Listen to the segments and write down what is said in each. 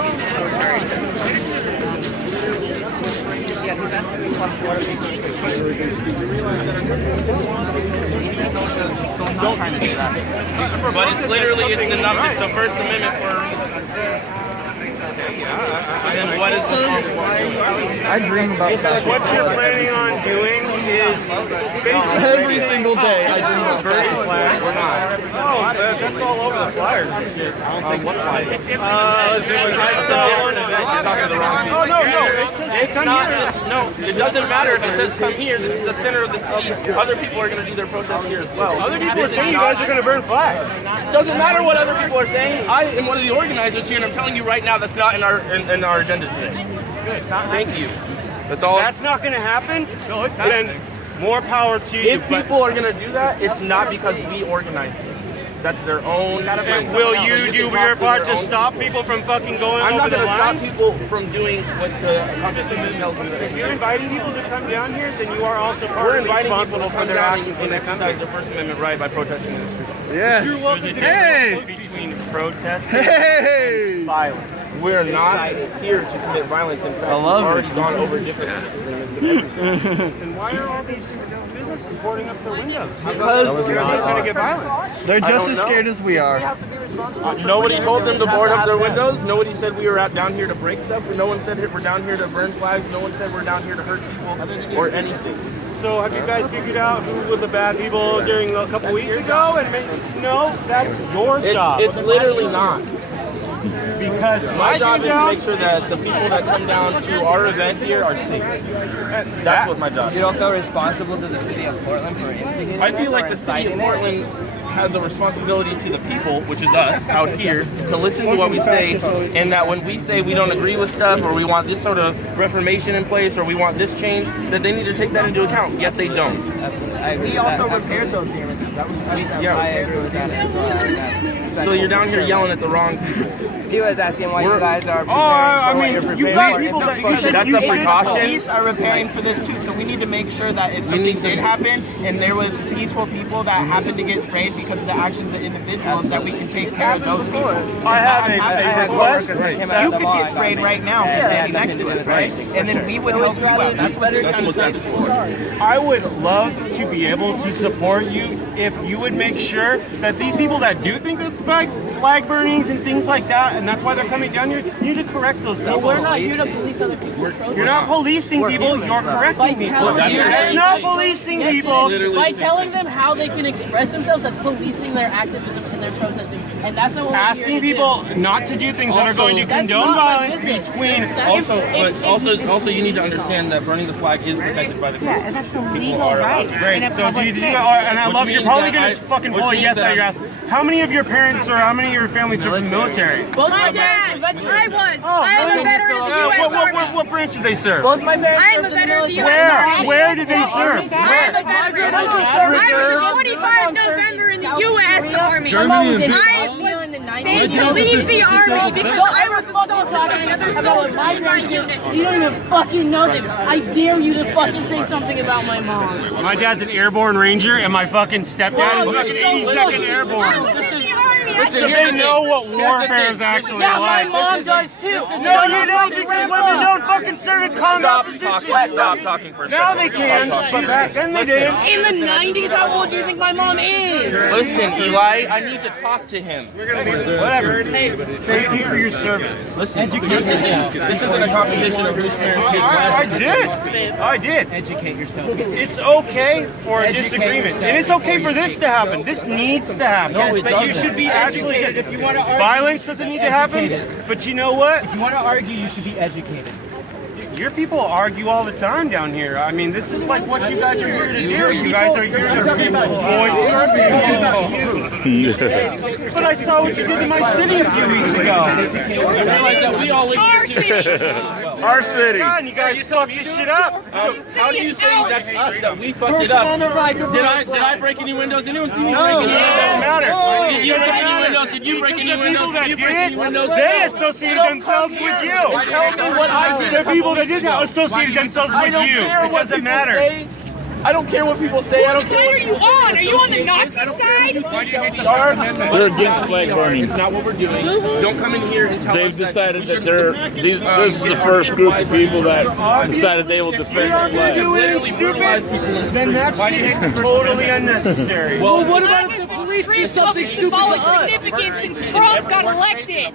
Oh, sorry. But it's literally, it's the numbers. So First Amendment for. So then what is I dream about fascism. What you're planning on doing is basically Every single day I dream about fascism. We're not. Oh, that's all over the flyers and shit. I don't think what flyers. Let's see. I saw one. You're talking to the wrong people. Oh no, It's not this. No, it doesn't matter if it says come here. This is the center of the city. Other people are going to do their protest here as well. other people are saying you guys are going to burn flags. Doesn't matter what other people are saying. I am one of the organizers here, and I'm telling you right now that's not in our agenda today. Thank you. That's all. That's not going to happen. No, it's not. Then more power to you. If people are going to do that, it's not because we organize it. That's their own. And will you do your part to stop people from fucking going over the line? I'm not going to stop people from doing what the Constitution tells them to do. If you're inviting people to come down here, then you are also We're partly inviting people responsible to for come their down actions and exercise their First Amendment right by protesting in the street. Yes. Hey. Between protesting Hey. Violence. We're not here to commit violence. In fact, we've already gone over different disagreements and everything. Then why are all these businesses boarding up their windows? Because You're not going to get violent. They're just don't as know. scared as we are. Nobody told them to board up their windows. Nobody said we were out down here to break stuff. No one said we're down here to burn flags. No one said we're down here to hurt people or anything. So have you guys figured out who were the bad people during a couple weeks ago? And no, that's your job. It's literally not. Because My job is to make sure that the people that come down to our event here are safe. That's what my job You is. don't feel responsible to the city of Portland for instigating I feel this like or the city of inciting it? Portland has a responsibility to the people, which is us out here, to listen to what we say, and that when we say we don't agree with stuff, or we want this sort of reformation in place, or we want this change, that they need to take that into account. Yet they don't. I agree with that. repaired those damages. That was Yeah. I agree with that as well. So you're down here yelling at the wrong people. He was asking why you guys are preparing I for what mean, you're you preparing got for. people that Infrastructure. That's a precaution. Police are repairing for this too, so we need to make sure that if something did happen and there was peaceful people that happened to get sprayed because of the actions of individuals, that we can take care of those people. I have a request. You could get sprayed right now for standing next to us, right? And then we would help you out. That's what this kind of stuff is for. I would love to be able to support you if you would make sure that these people that do think of flag burnings and things like that, and that's why they're coming down here, you need to correct those people. We're not here to police other people's protests. You're not policing people, you're correcting people. telling you- That's not policing Yes, it people. is. By telling them how they can express themselves, that's policing their activism and their protesting. And that's not what we're Asking here to people do. not to do things that are going to That's condone not my violence business. between. Also, you need to understand that burning the flag is protected by the Yeah, and that's a people legal are right. allowed. Great. in a So do public you, space. and I Which love you're means probably that gonna I- fucking which pull a means yes that out of your ass. How many of your parents or how many of your family serve in the military? Both My my dad, parents are veterans. I was. I am a veteran of the U.S. Army. What branch did they serve? Both my parents I am served a in the veteran of the military. U.S. Army. Where did they serve? I am a veteran. I was 25 November in the U.S. Army. My mom was in I Bosnia in the made 90s. to leave the Army because I was assaulted by another soldier in my unit. You don't even fucking know them. I dare you to fucking say something about my mom. My dad's an airborne ranger, and my fucking stepdad Wow, is you're fucking so 82nd lucky. Airborne. I was in the Army. I So should they know what warfare is actually Yeah, my like. mom does too. No, you don't, because women don't fucking serve in combat positions. Stop talking for a second. Now they can, but back then they didn't. In the 90s, how old do you think my mom is? Listen, Eli, I need to talk to him. Whatever. Thank you for your service. Listen, this isn't a competition of whose parents get I did. Educate yourself. It's okay for a disagreement, and it's okay for this to happen. This needs to happen. it But you doesn't. should be educated if you want to argue. Violence doesn't need to happen, but you know what? If you want to argue, you should be educated. Your people argue all the time down here. I mean, this is like what you guys are here to do. You guys are here to voice. But I saw what you did to my city a few weeks ago. Our city. Our city. God, you guys fucked this shit up. How do you say that's us that we fucked it up? Did I break any windows? Anyone see me break any windows? Doesn't matter. Did you break any windows? Did you break any windows? Did you break any windows? They associated themselves with you. Tell me what I did. The people that did that associated themselves with you. It doesn't matter. I don't care what people say. I don't Whose care. side are you on? Are you on the Nazi side? They're against flag burning. It's not what we're doing. Don't come in here and tell They've us decided that that this is the first group of people that decided they will defend the flag. You ain't stupid. Then that shit is totally unnecessary. Well, What about if the police do something symbolic significance since Trump got elected?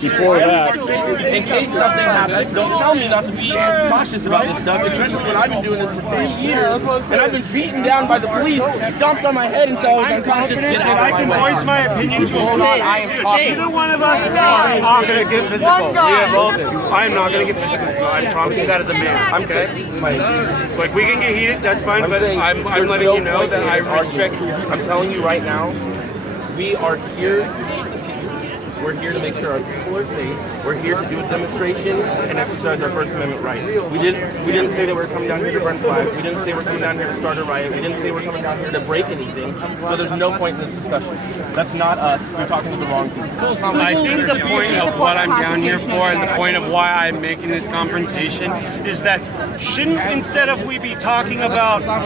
Before that, in case something happens, don't tell me not to be cautious about this stuff, especially when I've been doing this for 3 years. And I've been beaten down by the police, stomped on my head until I was I'm unconscious. confident that I can voice my opinion to Hold on, I am talking. Neither one of us are not going to get physical. We have both. I am not going to get physical. I promise you that as a man. Okay? Like, we can get heated, that's fine, but I'm letting you know that I respect you. I'm telling you right now, we are here to keep the peace. We're here to make sure our people are safe. We're here to do a demonstration and exercise our First Amendment right. We didn't say that we're coming down here to burn flags. We didn't say we're coming down here to start a riot. We didn't say we're coming down here to break anything. So there's no point in this discussion. That's not us. We're talking to the wrong people. I think the point of what I'm down here for and the point of why I'm making this confrontation is that shouldn't, instead of we be talking about how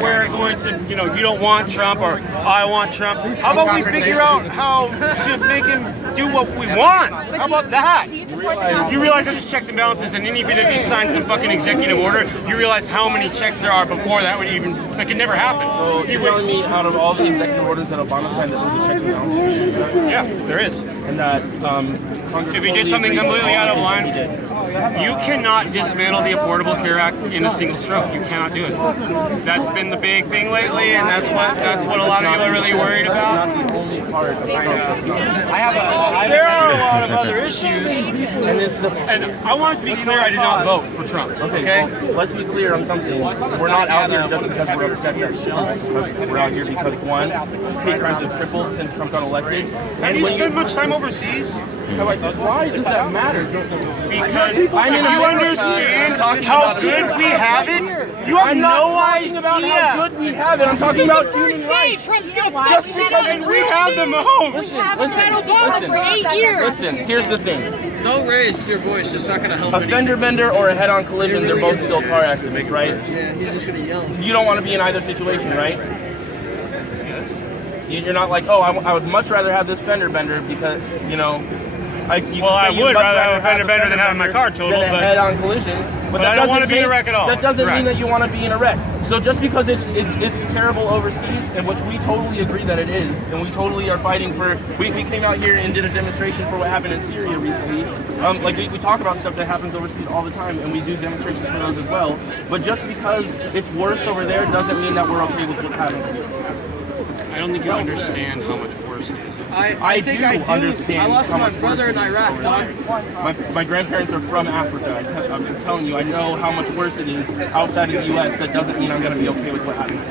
we're going to, you don't want Trump or I want Trump, how about we figure out how to make him do what we want? How about that? You realize I just checked and balances, and even if he signed some fucking executive order, you realize how many checks there are before that could never happen. So you're telling me out of all the executive orders that Obama signed, that there's a checks and balances? Yeah, there is. And that Congress If he did something completely out of line, he did. you cannot dismantle the Affordable Care Act in a single stroke. You cannot do it. That's been the big thing lately, and that's what a lot of people are really worried about. Not the only part of There are a lot of other issues, and I want it to be clear I did not vote for Trump. Okay? Well, let's be clear on something. We're not out here just because we're upset that shit. We're out here because, one, hate crimes have tripled since Trump got elected. Have you spent much time overseas? Why does that matter? Because you understand how good we have it. You have no talking about how good we have it. I'm This talking is about the first human day. rights. Trump's gonna fuck shit up. and we have the most. We've had Obama for 8 years. Listen, here's the thing. Don't raise your voice. It's not going to help A fender bender or a head-on collision, they're both still car accidents, right? Yeah, he's just going to yell. You don't want to be in either situation, right? You're not like, oh, I would much rather have this fender bender because, I would rather have a fender bender than having my car totaled, than a but- head-on collision. But I don't want to be in a wreck at all. That doesn't mean Right. that you want to be in a wreck. So just because it's terrible overseas, and which we totally agree that it is, and we totally are fighting for. We came out here and did a demonstration for what happened in Syria recently. We talk about stuff that happens overseas all the time, and we do demonstrations for those as well. But just because it's worse over there doesn't mean that we're okay with what's happening here. I don't think you understand how much worse it is. I think do I do. understand I lost how my much brother worse in it is. Iraq, dog. My grandparents are from Africa. I'm telling you, I know how much worse it is outside of the U.S. That doesn't mean I'm going to be okay with what happens.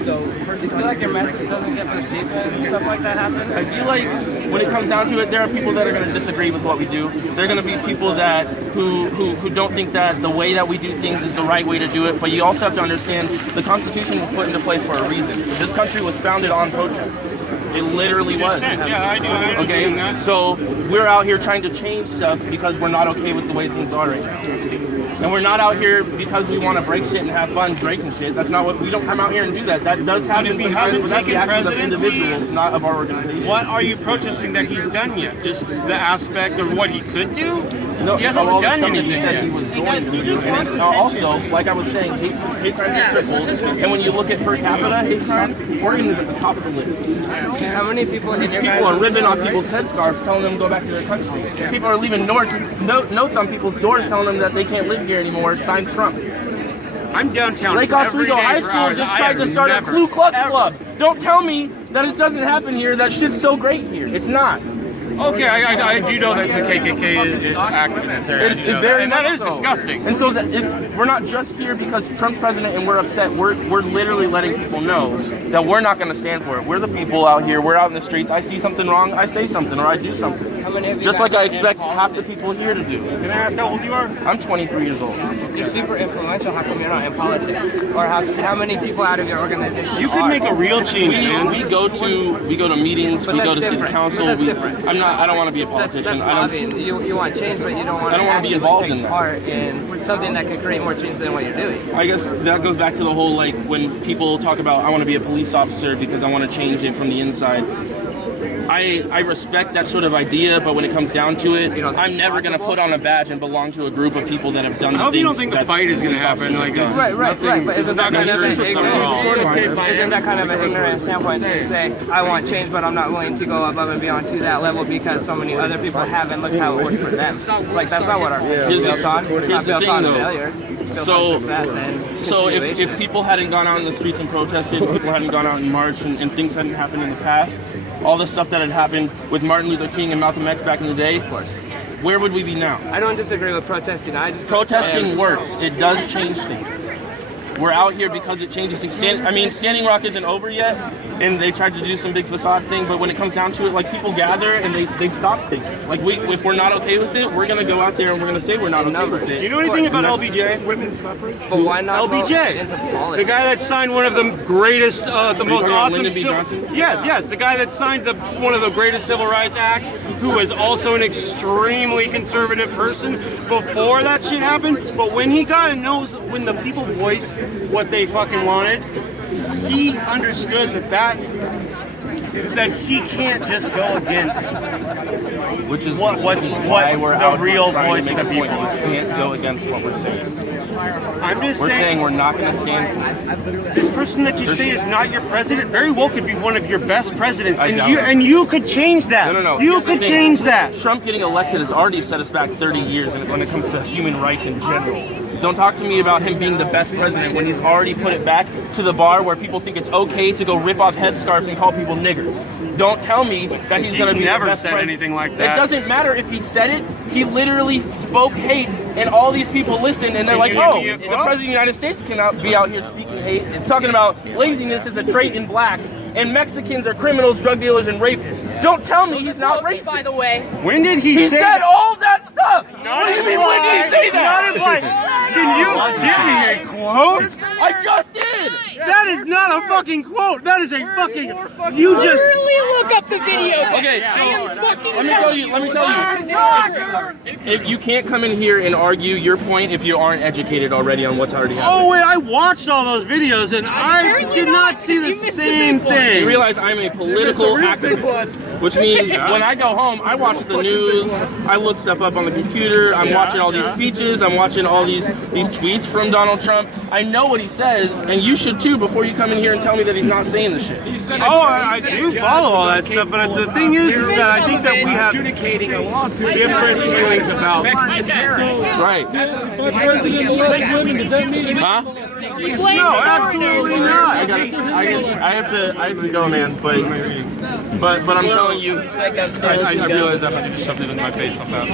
So, do you feel like your message doesn't get perceived when stuff like that happens? I feel like when it comes down to it, there are people that are going to disagree with what we do. There are going to be people that who don't think that the way that we do things is the right way to do it. But you also have to understand the Constitution was put into place for a reason. This country was founded on protest. It literally was. Yeah, I do. Okay, so we're out here trying to change stuff because we're not okay with the way things are right now. And we're not out here because we want to break shit and have fun breaking shit. That's not what we don't come out here and do that. That does happen. if he sometimes, hasn't but that's the taken actions of presidency, individuals, not of our organization. What are you protesting that he's done yet? Just the aspect of what he could do? No, He hasn't all the done stuff that anything he said yet. he was going to do. And also, like I was saying, hate crimes are tripled. And when you look at per capita hate crimes, Oregon is at the top of the list. How many people in your People are ripping off people's headscarves, telling them to go back to their country. People are leaving notes on people's doors telling them that they can't live here anymore. Sign Trump. I'm downtown Lake every Oswego day High for School hours. just I tried have to start a never, Ku Klux ever- Club. Don't tell me that it doesn't happen here. That shit's so great here. It's not. Okay, I do know that the KKK is active in this area. It's very and that much is so. disgusting. And so we're not just here because Trump's president and we're upset. We're literally letting people know that we're not going to stand for it. We're the people out here. We're out in the streets. I see something wrong, I say something or I do something. Just like I expect half the people here to do. Can I ask how old you are? I'm 23 years old. You're super influential. How come you're not in politics? Or how many people out of your organization You could make a real change, man. We go to meetings. But We that's go to city different. council. But that's different. I don't want to be a That's politician. lobbying. You want change, but you don't want I don't wanna be involved in take that. part in something that could create more change than what you're doing. I guess that goes back to the whole like when people talk about I want to be a police officer because I want to change it from the inside. I respect that sort of idea, but when it comes down to it, I'm never going to put on a badge and belong to a group of people that have done the I hope things. you don't think the that fight is going to police happen. officers Like have done. Right. But isn't that kind of an Nothing- isn't that kind of an ignorant standpoint to say I want change, but I'm not willing to go above and beyond to that level because so many other people have and look how it works for them. Like that's not what our country is built on. It's not Here's the built thing, on though. failure. It's built So- on success and So if continuation. people hadn't gone out in the streets and protested, people hadn't gone out in March and things hadn't happened in the past, all the stuff that had happened with Martin Luther King and Malcolm X back in the day, Of course. where would we be now? I don't disagree with protesting. I just Protesting works. It does change things. We're out here because it changes things. Standing Rock isn't over yet, and they tried to do some big facade thing, but when it comes down to it, like people gather and they stop things. Like if we're not okay with it, we're gonna go out there and we're gonna say we're not okay with Do it. you know anything about LBJ? But why not go LBJ, into the politics? guy that signed one of the greatest, the most talking about awesome. Lyndon B. Johnson? Yes, the guy that signed one of the greatest civil rights acts, who was also an extremely conservative person before that shit happened. But when he got a nose, when the people voiced what they fucking wanted, he understood that he can't just go against Which is what's why we're the out real trying voice to of make the a point. people. We can't go against what we're saying. I'm just We're saying saying, we're not going to stand for it. this person that you say is not your president very well could be one of your best presidents, I doubt and it. you could change that. No. You Here's the could thing. change that. Trump getting elected has already set us back 30 years when it comes to human rights in general. Don't talk to me about him being the best president when he's already put it back to the bar where people think it's okay to go rip off headscarves and call people niggers. Don't tell me that he's going to be never the best said anything like that. It doesn't matter if he said it. He literally spoke hate, and all these people listen, and they're like, you "Oh, give the me a quote? president of the United States cannot be out here speaking hate. It's talking about laziness is a trait in blacks, and Mexicans are criminals, drug dealers, and rapists." Don't tell me he's not racist. By the way, When did he He say said that? all that stuff. What do you mean? When did he say Not that? in like, can you give me a quote? I just did. That is not a fucking quote. That is a fucking. You just. literally look up the video. Okay, I am fucking let me tell you. If you can't come in here and argue your point if you aren't educated already on what's already happening. Oh wait, I watched all those videos and I Apparently did not, not see because the you missed same the big one. You thing. realize I'm a political activist, which means when I go home, I watch the news, I look stuff up on the computer, I'm watching all these speeches, I'm watching all these tweets from Donald Trump. I know what he says, and you should too before you come in here and tell me that he's not saying the shit. Oh, I do follow all that stuff, but the thing is that I think that we have different feelings about. Right. Huh? No, absolutely not. I have to go, man. But I'm telling you, I realize I have to do something with my face. I'll pass.